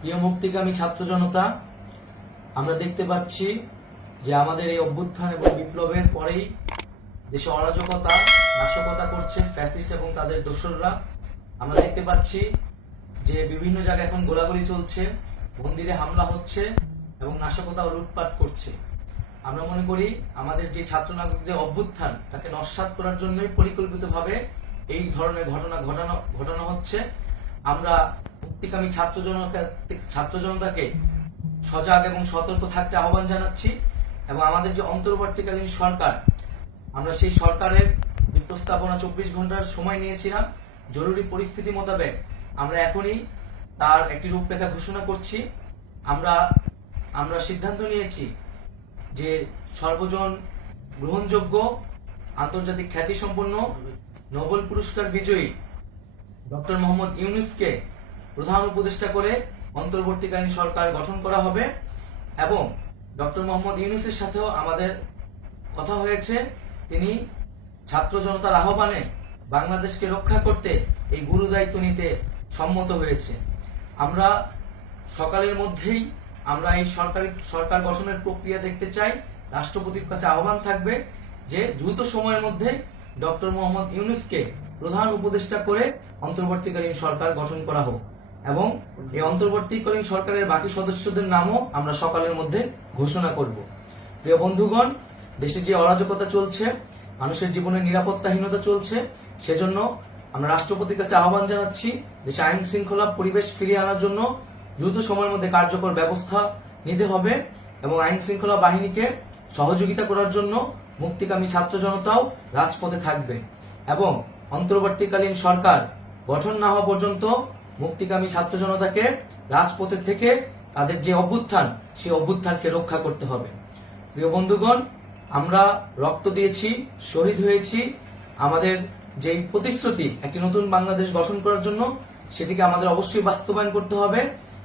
প্রিয় মুক্তিকামী ছাত্র জনতা, আমরা দেখতে পাচ্ছি যে আমাদের এই অভ্যুত্থান এবং বিপ্লবের পরেই দেশে অরাজকতা নাশকতা করছে ফ্যাসিস্ট এবং তাদের দোসররা। আমরা দেখতে পাচ্ছি যে বিভিন্ন জায়গায় এখন গোলাগুলি চলছে, মন্দিরে হামলা হচ্ছে এবং নাশকতা ও লুটপাট করছে। আমরা মনে করি আমাদের যে ছাত্র নাগরিকদের অভ্যুত্থান তাকে নস্যাৎ করার জন্যই পরিকল্পিতভাবে এই ধরনের ঘটনা ঘটানো হচ্ছে। আমরা মুক্তিকামী ছাত্র জনতাকে সজাগ এবং সতর্ক থাকতে আহ্বান জানাচ্ছি এবং আমাদের যে অন্তর্বর্তীকালীন সরকার, আমরা সেই সরকারের যে প্রস্তাবনা 24 ঘন্টার সময় নিয়েছিলাম, জরুরি পরিস্থিতি মোতাবেক আমরা এখনই তার একটি রূপরেখা ঘোষণা করছি। আমরা সিদ্ধান্ত নিয়েছি যে সর্বজন গ্রহণযোগ্য আন্তর্জাতিক খ্যাতিসম্পন্ন নোবেল পুরস্কার বিজয়ী ডক্টর মোহাম্মদ ইউনূসকে প্রধান উপদেষ্টা করে অন্তর্বর্তীকালীন সরকার গঠন করা হবে এবং ডক্টর মোহাম্মদ ইউনূসের সাথেও আমাদের কথা হয়েছে। তিনি ছাত্র জনতার আহ্বানে বাংলাদেশকে রক্ষা করতে এই গুরু দায়িত্ব নিতে সম্মত হয়েছে। আমরা সকালের মধ্যেই আমরা এই সরকার গঠনের প্রক্রিয়া দেখতে চাই। রাষ্ট্রপতির কাছে আহ্বান থাকবে যে দ্রুত সময়ের মধ্যে ডক্টর মোহাম্মদ ইউনূসকে প্রধান উপদেষ্টা করে অন্তর্বর্তীকালীন সরকার গঠন করা হোক এবং এই অন্তর্বর্তীকালীন সরকারের বাকি সদস্যদের নামও আমরা সকালের মধ্যে ঘোষণা করব। প্রিয় বন্ধুগণ, দেশে যে অরাজকতা চলছে, মানুষের জীবনের নিরাপত্তাহীনতা চলছে, সেজন্য আমরা রাষ্ট্রপতির কাছে আহ্বান জানাচ্ছি দেশে আইন শৃঙ্খলা পরিবেশ ফিরিয়ে আনার জন্য দ্রুত সময়ের মধ্যে কার্যকর ব্যবস্থা নিতে হবে এবং আইন শৃঙ্খলা বাহিনীকে সহযোগিতা করার জন্য মুক্তিকামী ছাত্র জনতাও রাজপথে থাকবে এবং অন্তর্বর্তীকালীন সরকার গঠন না হওয়া পর্যন্ত মুক্তিকামী ছাত্র জনতাকে রাজপথে থেকে তাদের যে অভ্যুত্থান, সেই অভ্যুত্থানকে রক্ষা করতে হবে। প্রিয় বন্ধুগণ, আমরা রক্ত দিয়েছি, শহীদ হয়েছি। আমাদের যে প্রতিশ্রুতি একটি নতুন বাংলাদেশ গঠন করার জন্য, সেটিকে আমাদের অবশ্যই বাস্তবায়ন করতে হবে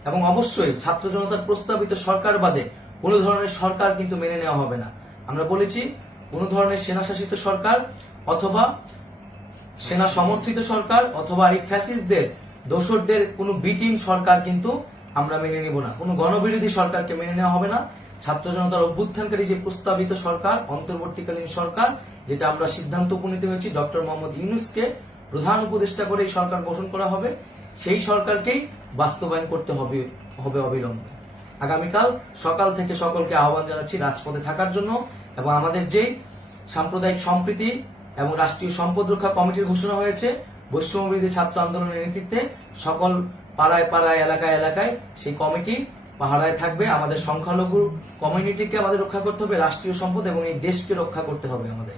এবং অবশ্যই ছাত্র জনতার প্রস্তাবিত সরকার বাদে কোনো ধরনের সরকার কিন্তু মেনে নেওয়া হবে না। আমরা বলেছি কোনো ধরনের সেনা শাসিত সরকার অথবা সেনা সমর্থিত সরকার অথবা এই ফ্যাসিস্টদের দোসরদের কোনো বিটিম সরকার কিন্তু আমরা মেনে নেব না। কোনো গণবিরোধী সরকারকে মেনে নেওয়া হবে না। ছাত্র জনতার অভ্যুত্থানকারী যে প্রস্তাবিত সরকার, অন্তর্বর্তীকালীন সরকার, যেটা আমরা সিদ্ধান্ত উপনীত হয়েছি ডক্টর মোহাম্মদ ইউনূসকে প্রধান উপদেষ্টা করে এই সরকার গঠন করা হবে, সেই সরকারকেই বাস্তবায়ন করতে হবে অবিলম্বে। আগামীকাল সকাল থেকে সকলকে আহ্বান জানাচ্ছি রাজপথে থাকার জন্য এবং আমাদের যে সাম্প্রদায়িক সম্প্রীতি এবং রাষ্ট্রীয় সম্পদ রক্ষা কমিটির ঘোষণা হয়েছে বৈষম্যবিরোধী ছাত্র আন্দোলনের নেতৃত্বে, সকল পাড়ায় পাড়ায় এলাকায় এলাকায় সেই কমিটি পাহারায় থাকবে। আমাদের সংখ্যালঘু কমিউনিটিকে আমাদের রক্ষা করতে হবে, রাষ্ট্রীয় সম্পদ এবং এই দেশকে রক্ষা করতে হবে আমাদের।